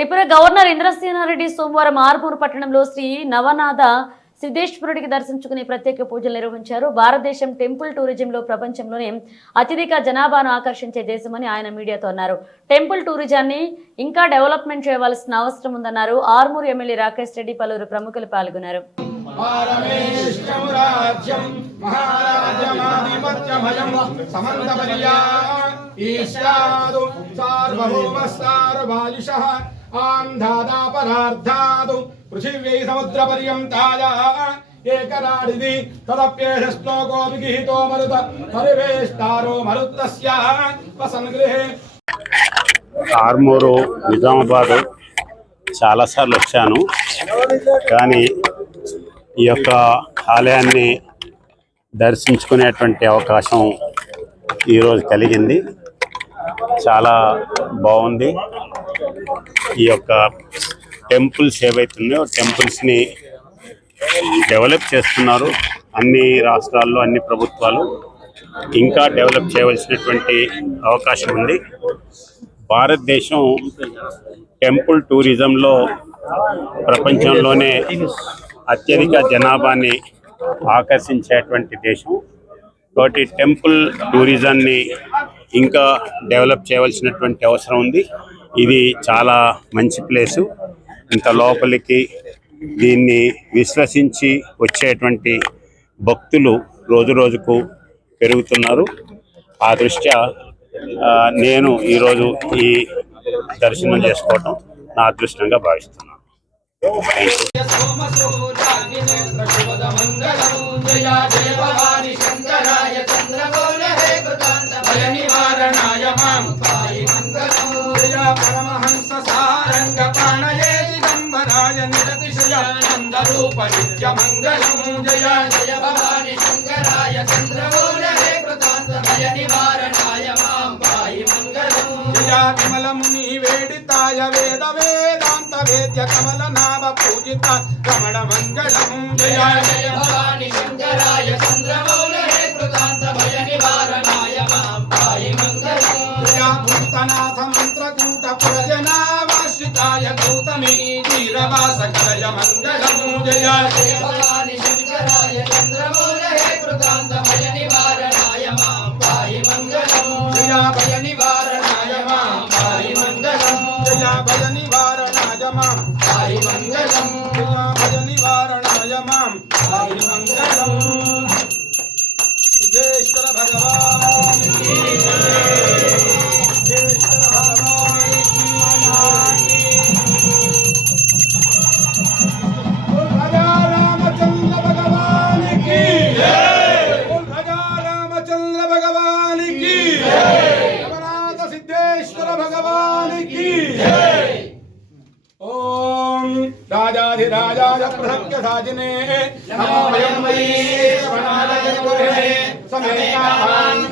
Tripura governor Indrasena Reddy సోమవారం ఆర్మూరు పట్టణంలో శ్రీ నవనాథ సిద్ధేశ్వరుడికి దర్శించుకుని ప్రత్యేక పూజలు నిర్వహించారు. భారతదేశం టెంపుల్ టూరిజంలో ప్రపంచంలోనే అత్యధిక జనాభాను ఆకర్షించే దేశమని ఆయన మీడియాతో అన్నారు. టెంపుల్ టూరిజాన్ని ఇంకా డెవలప్మెంట్ చేయవలసిన అవసరం ఉందన్నారు. ఆర్మూరు ఎమ్మెల్యే రాకేష్ రెడ్డి పలువురు ప్రముఖులు పాల్గొన్నారు. पृथिव्यै समुद्रपर्यन्ताय एकराडिति तदप्येष श्लोको विगीतो मरुत परिवेष्टारो मरुत्तस्य वसन्गृहे. ఆర్మూరు నిజామాబాద్ చాలాసార్లు వచ్చాను, కానీ ఈ యొక్క ఆలయాన్ని దర్శించుకునేటువంటి అవకాశం ఈరోజు కలిగింది. చాలా బాగుంది. ఈ యొక్క టెంపుల్స్ ఏవైతున్నాయో టెంపుల్స్ని డెవలప్ చేస్తున్నారు. అన్ని రాష్ట్రాల్లో అన్ని ప్రభుత్వాలు ఇంకా డెవలప్ చేయవలసినటువంటి అవకాశం ఉంది. భారతదేశం టెంపుల్ టూరిజంలో ప్రపంచంలోనే అత్యధిక జనాభాని ఆకర్షించేటువంటి దేశం. కాబట్టి టెంపుల్ టూరిజాన్ని ఇంకా డెవలప్ చేయవలసినటువంటి అవసరం ఉంది. ఇది చాలా మంచి ప్లేసు. ఇంత లోపలికి దీన్ని విశ్వసించి వచ్చేటువంటి భక్తులు రోజు రోజుకు పెరుగుతున్నారు. ఆ దృష్ట్యా నేను ఈరోజు ఈ దర్శనం చేసుకోవటం నా అదృష్టంగా భావిస్తున్నాను. जय जय भवानी शंकराय चंद्रमौलये कृतांत भय निवारणाय मां पाहि मंगलम्. जय विमल मुनि वेदिताय वेद वेदांत वेद्य कमल नाम पूजित रमण मंगलम्. जय जय भवानी शंकराय चंद्रमौलये कृतांत भय निवारणाय मां पाहि मंगलम्. जय भूतनाथ मंत्रकूट प्रजनावाश्रिताय गौतमी धीरवास कलय मंगलम्. जय जय भवानी शंकराय चंद्रमौलये कृतांत भय निवारणाय मां पाहि मंगलम्. जय भय निवारणाय मां पाहि मंगलम्. जय भय निवारणाय मां पाहि मंगलम्. जय भय निवारणाय मां पाहि मंगलम्. सिद्धेश्वर भगवान की जय. सिद्धेश्वर भगवान की राजाधिराजाय प्रसक्य साजिने नमो वयं वै श्रवणाय गुरुहे समेतावान्